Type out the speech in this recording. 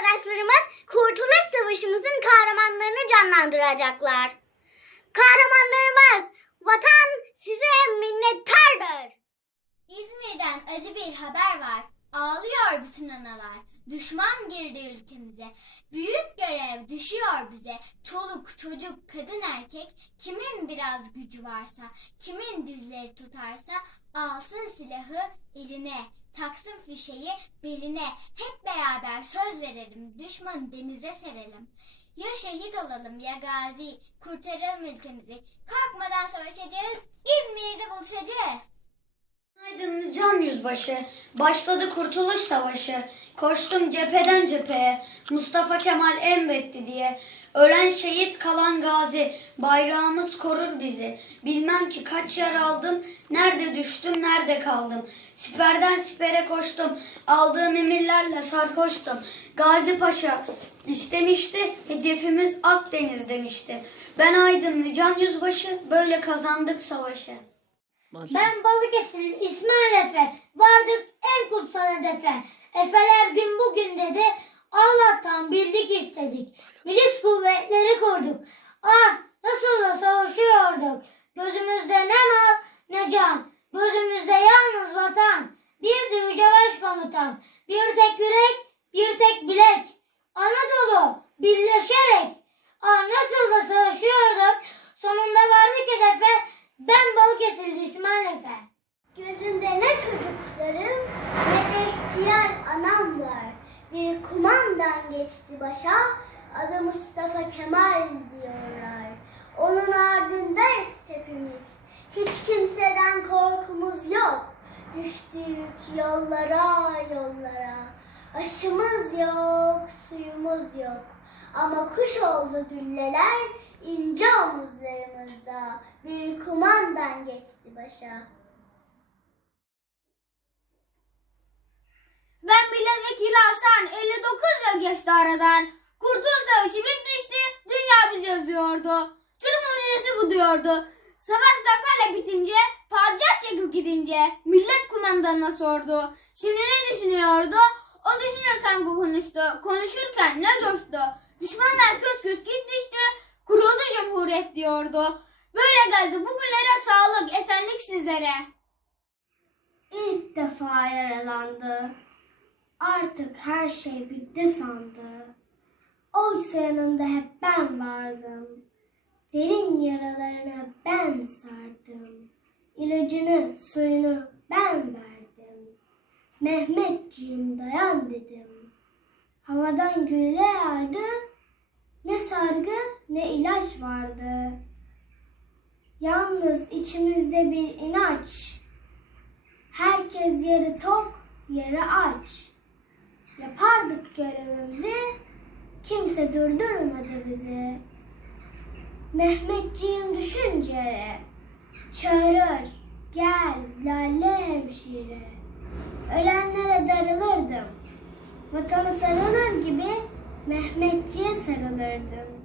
arkadaşlarımız Kurtuluş Savaşımızın kahramanlarını canlandıracaklar. Kahramanlarımız, vatan size minnettardır. İzmir'den acı bir haber var. Ağlıyor bütün analar. Düşman girdi ülkemize. Büyük görev düşüyor bize. Çoluk, çocuk, kadın, erkek. Kimin biraz gücü varsa, kimin dizleri tutarsa alsın silahı eline. Taksın fişeği beline. Hep beraber söz verelim. Düşmanı denize serelim. Ya şehit olalım ya gazi. Kurtaralım ülkemizi. Korkmadan savaşacağız. İzmir'de buluşacağız. Can yüzbaşı, başladı kurtuluş savaşı. Koştum cepheden cepheye, Mustafa Kemal emretti diye. Ölen şehit kalan gazi, bayrağımız korur bizi. Bilmem ki kaç yer aldım, nerede düştüm, nerede kaldım. Siperden sipere koştum, aldığım emirlerle sarhoştum. Gazi Paşa istemişti, hedefimiz Akdeniz demişti. Ben Aydınlı can yüzbaşı, böyle kazandık savaşı. Ben Balıkesirli İsmail Efe. Vardık en kutsal hedefe. Efeler gün bugün dedi. Allah'tan bildik istedik. Milis kuvvetleri kurduk. Ah nasıl da savaşıyorduk. Gözümüzde ne mal ne can. Gözümüzde yalnız vatan. Bir yüce başkomutan. Bir tek yürek, bir tek bilek. Anadolu birleşerek. Ah nasıl da savaşıyorduk. Sonunda vardık hedefe. Ben Balıkesirli İsmail Efe. Gözümde ne çocuklarım ne de ihtiyar anam var. Bir kumandan geçti başa, adı Mustafa Kemal diyorlar. Onun ardındayız hepimiz. Hiç kimseden korkumuz yok. Düştük yollara yollara. Aşımız yok, suyumuz yok. Ama kuş oldu gülleler ince omuzlarımızda. Bir kumandan geçti başa. Geçti aradan. Kurtuluş Savaşı bitmişti, dünya bizi yazıyordu. Türk mucizesi bu diyordu. Savaş zaferle bitince, padişah çekip gidince millet kumandanına sordu. Şimdi ne düşünüyordu? O düşünürken konuştu, konuşurken ne coştu. Düşmanlar kös kös gitmişti, kuruldu cumhuriyet diyordu. Böyle geldi bugünlere sağlık, esenlik sizlere. İlk defa yaralandı. Artık her şey bitti sandı. Oysa yanında hep ben vardım. Derin yaralarına ben sardım. İlacını, suyunu ben verdim. Mehmetciğim dayan dedim. Havadan gülle yağdı. Ne sargı ne ilaç vardı. Yalnız içimizde bir inanç. Herkes yarı tok, yarı aç. Görevimizi, kimse durdurmadı bizi. Mehmetciğim düşünce çağırır, gel lale hemşire. Ölenlere darılırdım. Vatanı sarılır gibi Mehmetçiye sarılırdım.